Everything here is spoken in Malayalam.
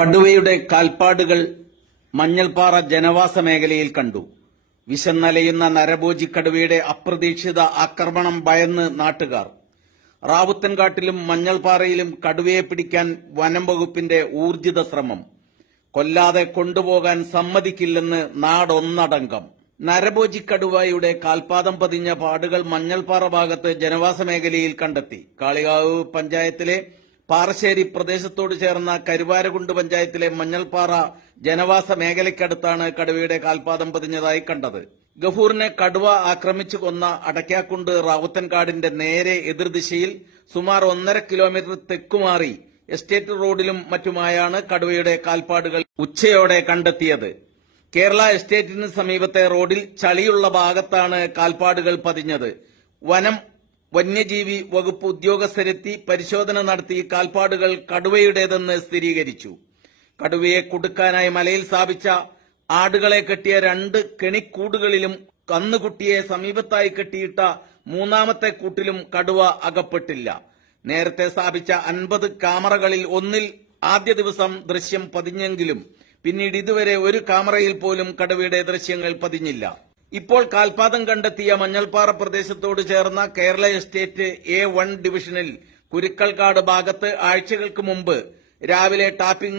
കടുവയുടെ കാൽപ്പാടുകൾ മഞ്ഞൾപ്പാറ ജനവാസ മേഖലയിൽ കണ്ടു. വിശന്നലയുന്ന നരഭോജി കടുവയുടെ അപ്രതീക്ഷിത ആക്രമണം ഭയന്ന് നാട്ടുകാർ. റാവുത്തൻകാട്ടിലും മഞ്ഞൾപ്പാറയിലും കടുവയെ പിടിക്കാൻ വനം വകുപ്പിന്റെ ഊർജിത ശ്രമം. കൊല്ലാതെ കൊണ്ടുപോകാൻ സമ്മതിക്കില്ലെന്ന് നാടൊന്നടങ്കം. നരഭോജി കടുവയുടെ കാൽപാദം പതിഞ്ഞ പാടുകൾ മഞ്ഞൾപ്പാറ ഭാഗത്ത് ജനവാസ മേഖലയിൽ കണ്ടെത്തി. കാളികാവ് പഞ്ചായത്തിലെ പാറശ്ശേരി പ്രദേശത്തോട് ചേർന്ന കരുവാരകുണ്ട് പഞ്ചായത്തിലെ മഞ്ഞൾപ്പാറ ജനവാസ മേഖലയ്ക്കടുത്താണ് കടുവയുടെ കാൽപാദം പതിഞ്ഞതായി കണ്ടത്. ഗഫൂറിനെ കടുവ ആക്രമിച്ചു കൊന്ന അടയ്ക്കാക്കുണ്ട് റാവുത്തൻകാടിന്റെ നേരെ എതിർദിശയിൽ സുമാർ ഒന്നര കിലോമീറ്റർ തെക്കുമാറി എസ്റ്റേറ്റ് റോഡിലും മറ്റുമായാണ് കടുവയുടെ കാൽപ്പാടുകൾ ഉച്ചയോടെ കണ്ടെത്തിയത്. കേരള എസ്റ്റേറ്റിന് സമീപത്തെ റോഡിൽ ചളിയുള്ള ഭാഗത്താണ് കാൽപ്പാടുകൾ പതിഞ്ഞത്. വനം വന്യജീവി വകുപ്പ് ഉദ്യോഗസ്ഥരെത്തി പരിശോധന നടത്തി കാൽപ്പാടുകൾ കടുവയുടേതെന്ന് സ്ഥിരീകരിച്ചു. കടുവയെ കുടുക്കാനായി മലയിൽ സ്ഥാപിച്ച ആടുകളെ കെട്ടിയ രണ്ട് കെണിക്കൂടുകളിലും കന്നുകുട്ടിയെ സമീപത്തായി കെട്ടിയിട്ട മൂന്നാമത്തെ കൂട്ടിലും കടുവ അകപ്പെട്ടില്ല. നേരത്തെ സ്ഥാപിച്ച അൻപത് ക്യാമറകളിൽ ഒന്നിൽ ആദ്യ ദിവസം ദൃശ്യം പതിഞ്ഞെങ്കിലും പിന്നീട് ഇതുവരെ ഒരു ക്യാമറയിൽ പോലും കടുവയുടെ ദൃശ്യങ്ങൾ പതിഞ്ഞില്ല. ഇപ്പോൾ കാൽപാദം കണ്ടെത്തിയ മഞ്ഞൾപ്പാറ പ്രദേശത്തോട് ചേർന്ന കേരള എസ്റ്റേറ്റ് എ വൺ ഡിവിഷനിൽ കുരുക്കൾക്കാട് ഭാഗത്ത് ആഴ്ചകൾക്ക് മുമ്പ് രാവിലെ ടാപ്പിംഗ്